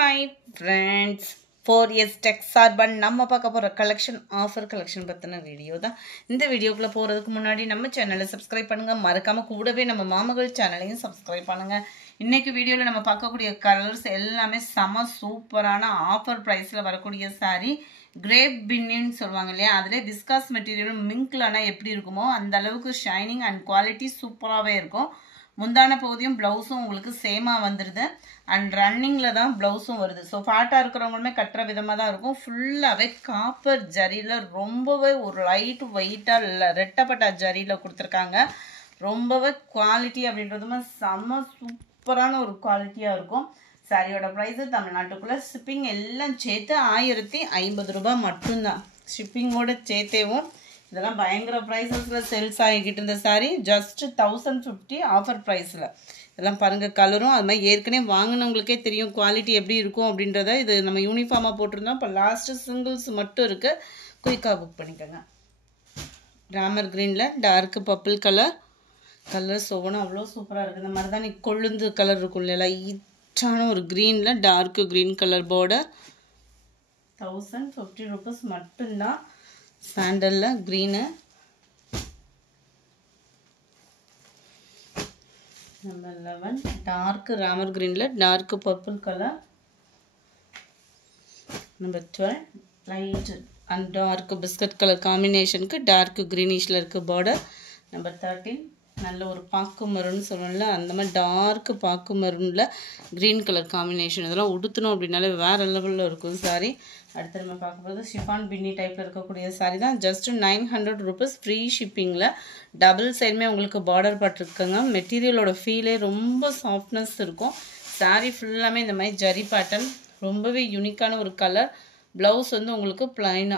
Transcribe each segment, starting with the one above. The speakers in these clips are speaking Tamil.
Hi friends, 4S Tech சார்பன் நம்ம பார்க்க போகிற கலெக்ஷன் ஆஃபர் கலெக்ஷன் பற்றின வீடியோ தான். இந்த வீடியோக்குள்ளே போகிறதுக்கு முன்னாடி நம்ம சேனலை சப்ஸ்கிரைப் பண்ணுங்கள். மறக்காமல் கூடவே நம்ம மாமகள் சேனலையும் சப்ஸ்கிரைப் பண்ணுங்கள். இன்றைக்கி வீடியோவில் நம்ம பார்க்கக்கூடிய கலர்ஸ் எல்லாமே செம சூப்பரான ஆஃபர் ப்ரைஸில் வரக்கூடிய சாரீ. கிரேப் பின்னின்னு சொல்லுவாங்க இல்லையா, அதில் விஸ்காஸ் மெட்டீரியலும் மிங்க்லானா எப்படி இருக்குமோ அந்த அளவுக்கு ஷைனிங் அண்ட் குவாலிட்டி சூப்பராகவே இருக்கும். முந்தான பகுதியும் ப்ளவுஸும் உங்களுக்கு சேமாக வந்துடுது அண்ட் ரன்னிங்கில் தான் ப்ளவுஸும் வருது. ஸோ ஃபேட்டாக இருக்கிறவங்களுமே கட்டுற விதமாக தான் இருக்கும். ஃபுல்லாகவே காப்பர் ஜரியில் ரொம்பவே ஒரு லைட் வெயிட்டாக ரெட்டப்பட்ட ஜரியில் கொடுத்துருக்காங்க. ரொம்பவே குவாலிட்டி அப்படின்றதுமே செம்ம சூப்பரான ஒரு குவாலிட்டியாக இருக்கும். சாரியோட ப்ரைஸு தமிழ்நாட்டுக்குள்ளே ஷிப்பிங் எல்லாம் சேர்த்து 1050 ரூபாய் மட்டும்தான். ஷிப்பிங்கோட சேர்த்தேவும் இதெல்லாம் பயங்கர ப்ரைஸஸில் சேல்ஸ் ஆகிக்கிட்டு இருந்த சாரீ ஜஸ்ட் 1050 ஆஃபர் ப்ரைஸில். இதெல்லாம் பாருங்கள், கலரும் அது மாதிரி ஏற்கனவே வாங்கினவங்களுக்கே தெரியும் குவாலிட்டி எப்படி இருக்கும் அப்படின்றத. இது நம்ம யூனிஃபார்மாக போட்டிருந்தோம். இப்போ லாஸ்ட்டு சிங்கிள்ஸ் மட்டும் இருக்குது, குயிக்காக புக் பண்ணிக்கோங்க. ராமர் க்ரீனில் டார்க்கு பர்பிள் கலர் சோவனும் அவ்வளோ சூப்பராக இருக்குது. இந்த மாதிரி தான் நீ கொழுந்து கலர் இருக்கும் இல்லையா, லைட்டான ஒரு க்ரீனில் dark green colour border. 1050 rupees மட்டும்தான். சாண்டலில் க்ரீனு, நம்பர் 11 டார்க்கு ராமர் க்ரீனில் dark purple colour. Number 12 light and dark biscuit colour காம்பினேஷனுக்கு டார்க்கு க்ரீனிஷில் இருக்குது பார்டர். நம்பர் 13 நல்ல ஒரு பாக்கு மருன்னு சொல்லணும்ல, அந்த மாதிரி டார்க்கு பாக்கு மருனில் க்ரீன் கலர் காம்பினேஷன். இதெல்லாம் உடுத்தணும் அப்படின்னாலே வேறு லெவலில் இருக்கும் சாரி. அடுத்து நம்ம பார்க்க போகிறது ஷிஃபான் பின்னி டைப்பில் இருக்கக்கூடிய சாரி தான். ஜஸ்ட் 900 ரூபீஸ் ஃப்ரீ ஷிப்பிங்கில். டபுள் சைடுமே உங்களுக்கு பார்டர் பட்டிருக்குங்க. மெட்டீரியலோட ஃபீலே ரொம்ப சாஃப்ட்னஸ் இருக்கும். சாரி ஃபுல்லாமே இந்த மாதிரி ஜரி பேட்டர்ன், ரொம்பவே யூனிக்கான ஒரு கலர். ப்ளவுஸ் வந்து உங்களுக்கு ப்ளைன்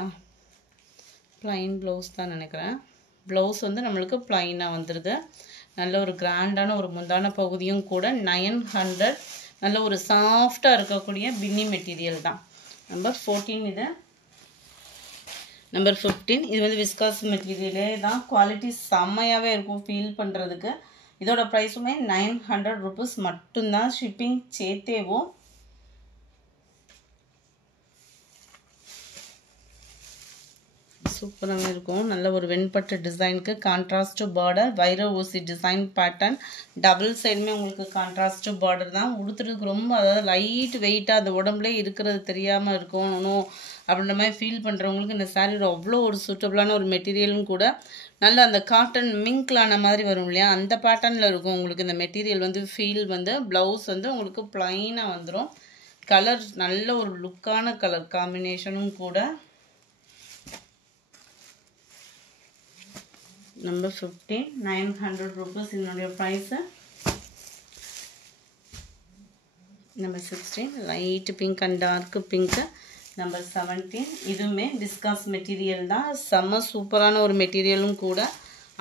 ப்ளவுஸ் தான் நினைக்கிறேன். ப்ளவுஸ் வந்து நம்மளுக்கு ப்ளைனாக வந்துடுது. நல்ல ஒரு கிராண்டான ஒரு முந்தான பகுதியும் கூட. 900 நல்ல ஒரு சாஃப்டாக இருக்கக்கூடிய பின்னி மெட்டீரியல் தான். நம்பர் 14 இது. நம்பர் 15 இது வந்து விஸ்காஸ் மெட்டீரியலே தான். குவாலிட்டி செம்மையாகவே இருக்கும் ஃபீல் பண்ணுறதுக்கு. இதோட ப்ரைஸுமே 900 ரூபீஸ் மட்டும்தான். ஷிப்பிங் சேர்த்தேவும். சூப்பராகவே இருக்கும். நல்ல ஒரு வெண்பட்டு டிசைனுக்கு கான்ட்ராஸ்ட் பார்டர், வைர ஊசி டிசைன் பேட்டர்ன். டபுள் சைடுமே உங்களுக்கு கான்ட்ராஸ்ட் பார்டர் தான். உடுத்துறதுக்கு ரொம்ப, அதாவது லைட் வெயிட்டாக அந்த உடம்புலே இருக்கிறது தெரியாமல் இருக்கணும் அப்படின்ற மாதிரி ஃபீல் பண்ணுறவங்களுக்கு இந்த சாரீ அவ்வளோ ஒரு சூட்டபுளான ஒரு மெட்டீரியலும் கூட. நல்ல அந்த காட்டன் மிங்க்லான மாதிரி வரும் இல்லையா, அந்த பேட்டர்னில் இருக்கும் உங்களுக்கு இந்த மெட்டீரியல் வந்து ஃபீல் வந்து. ப்ளவுஸ் வந்து உங்களுக்கு ப்ளைனாக வந்துடும். கலர் நல்ல ஒரு லுக்கான கலர் காம்பினேஷனும் கூட. நம்பர் 15 900 ரூபீஸ் இதனுடைய price. Number 16 light pink and dark pink. Number 17 இதுவுமே விஸ்காஸ் மெட்டீரியல் தான். செம்ம சூப்பரான ஒரு மெட்டீரியலும் கூட.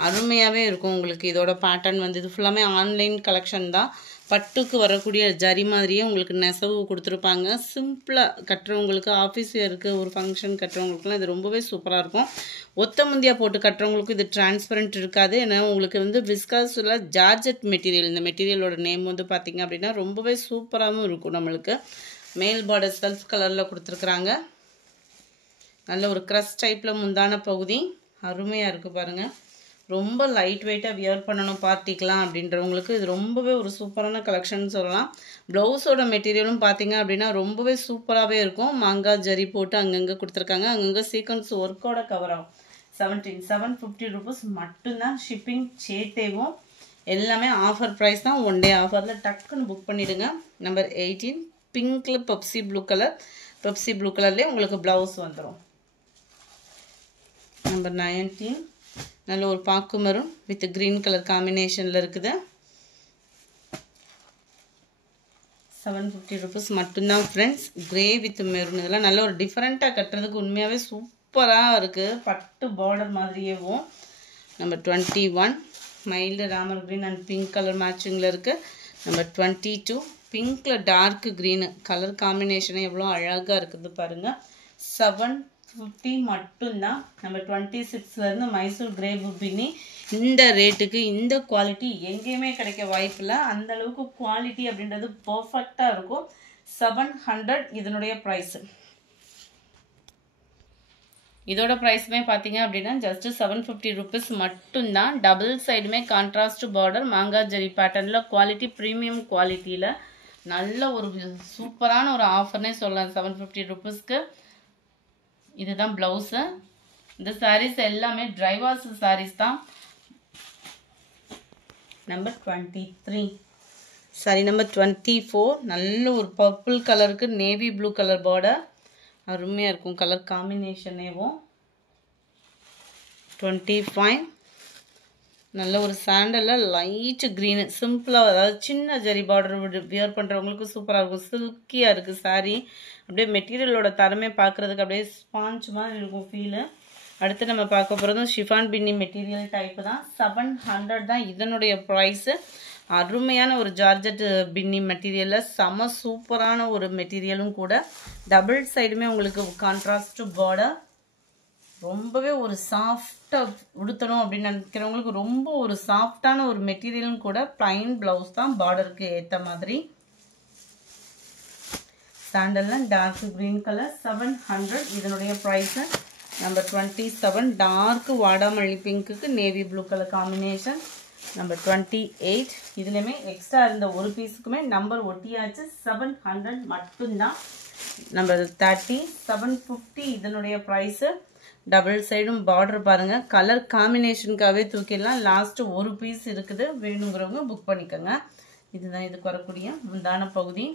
அருமையாகவே இருக்கும் உங்களுக்கு. இதோட பேட்டர்ன் வந்து இது ஃபுல்லாமே ஆன்லைன் கலெக்ஷன் தான். பட்டுக்கு வரக்கூடிய ஜரி மாதிரியே உங்களுக்கு நெசவு கொடுத்துருப்பாங்க. சிம்பிளாக கட்டுறவங்களுக்கு, ஆஃபீஸ் வேருக்கு, ஒரு ஃபங்க்ஷன் கட்டுறவங்களுக்குலாம் இது ரொம்பவே சூப்பராக இருக்கும். ஒத்த முந்தியாக போட்டு கட்டுறவங்களுக்கு இது டிரான்ஸ்பரண்ட் இருக்காது. ஏன்னா உங்களுக்கு வந்து விஸ்காஸில் ஜார்ஜெட் மெட்டீரியல். இந்த மெட்டீரியலோட நேம் வந்து பார்த்திங்க அப்படின்னா ரொம்பவே சூப்பராகவும் இருக்கும். நம்மளுக்கு மேல் பார்டர் செல்ஃப் கலரில் கொடுத்துருக்குறாங்க. நல்ல ஒரு க்ரஷ் டைப்பில் முந்தான பகுதி அருமையாக இருக்குது பாருங்கள். ரொம்ப லைட் வெயிட்டாக வியர் பண்ணணும் பார்ட்டிக்கலாம் அப்படின்றவங்களுக்கு இது ரொம்பவே ஒரு சூப்பரான கலெக்ஷன் சொல்லலாம். ப்ளவுஸோட மெட்டீரியலும் பார்த்திங்க அப்படின்னா ரொம்பவே சூப்பராகவே இருக்கும். மாங்காய் ஜரி போட்டு அங்கங்கே கொடுத்துருக்காங்க. அங்கங்கே சீக்வன்ஸ் ஒர்க்கோட கவர் ஆகும். 750 ரூபீஸ் மட்டும்தான். ஷிப்பிங் சேர்த்தேவும். எல்லாமே ஆஃபர் ப்ரைஸ் தான். ஒன் டே ஆஃபரில் டக்குன்னு புக் பண்ணிவிடுங்க. நம்பர் 18 பிங்க்கில் பெப்சி ப்ளூ கலர்லேயே உங்களுக்கு ப்ளவுஸ் வந்துடும். நம்பர் 19 நல்ல ஒரு பாக்கு மரும் வித் க்ரீன் கலர் காம்பினேஷனில் இருக்குது. 750 ரூபீஸ் மட்டும்தான் ஃப்ரெண்ட்ஸ். Grey with maroon. இதெல்லாம் நல்ல ஒரு டிஃப்ரெண்ட்டாக கட்டுறதுக்கு உண்மையாகவே சூப்பராக இருக்குது. பட்டு பார்டர் மாதிரியேவும். Number 21 mild Ramar green and pink colour மேட்சிங்கில் இருக்குது. நம்பர் 22 பிங்க்கில் டார்க்கு க்ரீனு கலர் காம்பினேஷனே எவ்வளோ அழகாக இருக்குது பாருங்கள். 750 மட்டும்தான். நம்பர் 26லேருந்து மைசூர் கிரேப் பின்னி. இந்த ரேட்டுக்கு இந்த குவாலிட்டி எங்கேயுமே கிடைக்க வாய்ப்பில்லை. அந்தளவுக்கு குவாலிட்டி அப்படின்றது பர்ஃபெக்டாக இருக்கும். 700 இதனுடைய ப்ரைஸ். இதோட ப்ரைஸுமே பார்த்தீங்க அப்படின்னா ஜஸ்ட் 750 ருபீஸ் மட்டும்தான். டபுள் சைடுமே கான்ட்ராஸ்ட் பார்டர் மாங்கா ஜரி பேட்டர்னில் குவாலிட்டி ப்ரீமியம் குவாலிட்டியில் நல்ல ஒரு சூப்பரான ஒரு ஆஃபர்னே சொல்லலாம் 750 ருபீஸ்க்கு. இதுதான் ப்ளவுஸு. இந்த சாரீஸ் எல்லாமே ட்ரை வாஷ் சாரீஸ் தான். நம்பர் 23 சாரி நம்பர் 24 நல்ல ஒரு பர்பிள் கலருக்கு நேவி ப்ளூ கலர் பார்டர் அருமையாக இருக்கும் கலர் காம்பினேஷனேவும். 25 நல்ல ஒரு சாண்டலில் லைட் க்ரீனு சிம்பிளாக, அதாவது சின்ன ஜரி பார்டர் வியர் பண்ணுறவங்களுக்கு சூப்பராக இருக்கும். சில்கியாக இருக்குது சாரீ. அப்படியே மெட்டீரியலோட தரமே பார்க்குறதுக்கு அப்படியே ஸ்பாஞ்ச் மாதிரி இருக்கும் ஃபீலு. அடுத்து நம்ம பார்க்க போகிறதும் ஷிஃபான் பின்னி மெட்டீரியல் டைப்பு தான். 700 தான் இதனுடைய ப்ரைஸு. அருமையான ஒரு ஜார்ஜெட் பின்னி மெட்டீரியலில் செம சூப்பரான ஒரு மெட்டீரியலும் கூட. டபுள் சைடுமே உங்களுக்கு கான்ட்ராஸ்ட் பார்டர். ரொம்பவே ஒரு சாஃப்டாக உடுத்தணும் அப்படின்னு நினைக்கிறவங்களுக்கு ரொம்ப ஒரு சாஃப்டான ஒரு மெட்டீரியலும் கூட. ப்ளைன் ப்ளவுஸ் தான் பார்டருக்கு ஏற்ற மாதிரி. சாண்டலில் டார்க் க்ரீன் கலர் 700 இதனுடைய ப்ரைஸு. நம்பர் 27 டார்க் வாடாமல்லி பிங்க்குக்கு navy blue colour combination. Number 28 இதுலேயுமே எக்ஸ்ட்ரா இருந்த ஒரு பீஸுக்குமே நம்பர் ஒட்டியாச்சு. 700 மட்டும்தான். நம்பர் 30 750 இதனுடைய ப்ரைஸு. டபுள் சைடும் பார்டர் பாருங்கள். கலர் காம்பினேஷனுக்காகவே தூக்கிடலாம். லாஸ்ட்டு ஒரு பீஸ் இருக்குது, வேணுங்கிறவங்க புக் பண்ணிக்கோங்க. இதுதான் இதுக்கு வரக்கூடிய முந்தான பகுதி.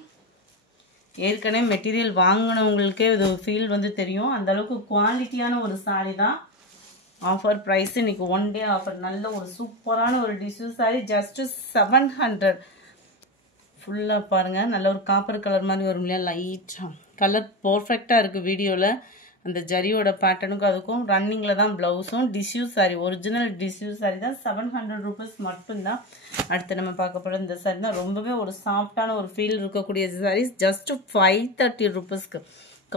ஏற்கனவே மெட்டீரியல் வாங்கினவங்களுக்கே இது ஃபீல் வந்து தெரியும். அந்தளவுக்கு குவாலிட்டியான ஒரு சாரீ தான். ஆஃபர் ப்ரைஸ் இன்றைக்கி ஒன் டே ஆஃபர். நல்ல ஒரு சூப்பரான ஒரு டிஷ்யூ சாரீ ஜஸ்ட்டு 700. ஃபுல்லாக பாருங்கள் நல்ல ஒரு காப்பர் கலர் மாதிரி வரும் இல்லையா, லைட்டாக கலர் பர்ஃபெக்டாக இருக்குது வீடியோவில். அந்த ஜரியோட பேட்டர்னுக்கும் அதுக்கும் ரன்னிங்கில் தான் ப்ளவுஸும். Tissue sari original tissue sari தான். 700 ருபீஸ் மட்டும்தான். அடுத்து நம்ம பார்க்க போகிற இந்த சாரீ தான் ரொம்பவே ஒரு சாஃப்டான ஒரு ஃபீல் இருக்கக்கூடிய சாரீஸ். ஜஸ்ட்டு 530 ருபீஸ்க்கு.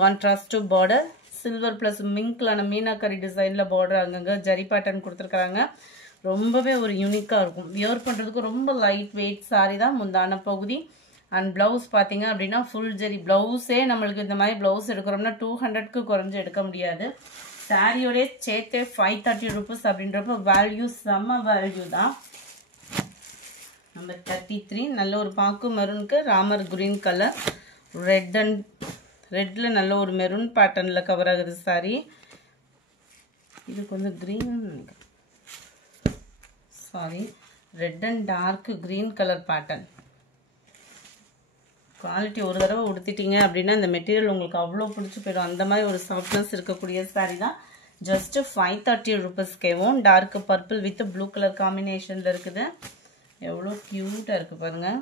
கான்ட்ராஸ்ட்டு பார்டர் சில்வர் ப்ளஸ் மிங்க்லான மீனாக்கரி டிசைனில் பார்டர் அங்கங்கே ஜரி பேட்டர்ன் கொடுத்துருக்குறாங்க. ரொம்பவே ஒரு யூனிக்காக இருக்கும். வியர் பண்ணுறதுக்கு ரொம்ப லைட் வெயிட் சாரீ தான். முந்தான பகுதி அண்ட் ப்ளவுஸ் பார்த்தீங்க அப்படின்னா ஃபுல் ஜரி ப்ளவுஸே. நம்மளுக்கு இந்த மாதிரி ப்ளவுஸ் எடுக்கிறோம்னா 200க்கு குறைஞ்சி எடுக்க முடியாது. சாரியோடய சேர்த்தே 530 ருபீஸ் அப்படின்றப்ப வேல்யூ செம்ம வேல்யூ தான். நம்பர் 33 நல்ல ஒரு பாக்கு மெரூனுக்கு ராமர் கிரீன் கலர் ரெட்டில் நல்ல ஒரு மெரூன் பேட்டர்னில் கவர் ஆகுது சாரி. இதுக்கு வந்து green sari red and dark green colour pattern. Quality ஒரு தடவை உடுத்திட்டீங்க அப்படின்னா இந்த மெட்டீரியல் உங்களுக்கு அவ்வளோ பிடிச்சி போயிடும். அந்த மாதிரி ஒரு சாஃப்ட்னஸ் இருக்கக்கூடிய சாரீ தான். ஜஸ்ட்டு 530 ருபீஸ்க்கேவும். Dark purple with blue colour காம்பினேஷனில் இருக்குது. எவ்வளோ க்யூட்டாக இருக்குது பாருங்கள்.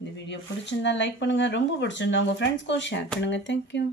இந்த வீடியோ பிடிச்சிருந்தா லைக் பண்ணுங்கள். ரொம்ப பிடிச்சிருந்தா உங்கள் ஃப்ரெண்ட்ஸ்க்கும் ஷேர் பண்ணுங்கள். தேங்க்யூ.